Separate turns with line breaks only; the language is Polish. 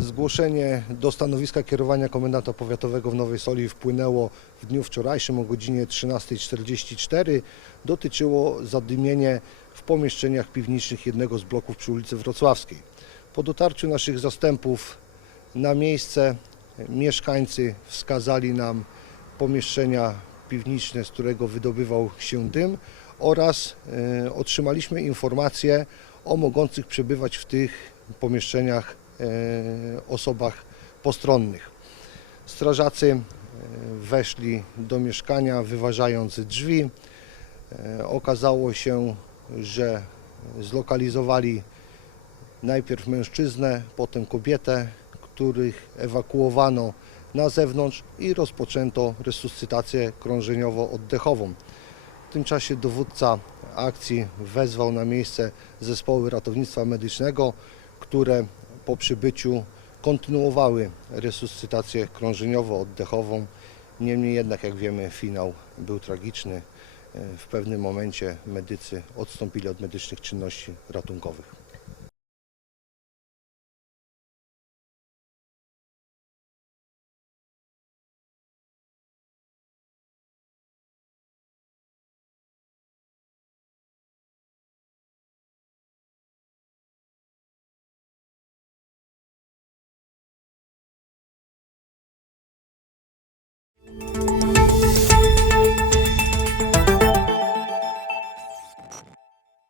Zgłoszenie do stanowiska kierowania komendanta powiatowego w Nowej Soli wpłynęło w dniu wczorajszym o godzinie 13.44. Dotyczyło zadymienie w pomieszczeniach piwniczych jednego z bloków przy ulicy Wrocławskiej. Po dotarciu naszych zastępów na miejsce mieszkańcy wskazali nam pomieszczenia piwniczne, z którego wydobywał się dym oraz e, otrzymaliśmy informację o mogących przebywać w tych pomieszczeniach osobach postronnych. Strażacy e, weszli do mieszkania, wyważając drzwi. E, Okazało się, że zlokalizowali najpierw mężczyznę, potem kobietę, których ewakuowano na zewnątrz i rozpoczęto resuscytację krążeniowo-oddechową. W tym czasie dowódca akcji wezwał na miejsce zespoły ratownictwa medycznego, które po przybyciu kontynuowały resuscytację krążeniowo-oddechową. Niemniej jednak, jak wiemy, finał był tragiczny. W pewnym momencie medycy odstąpili od medycznych czynności ratunkowych.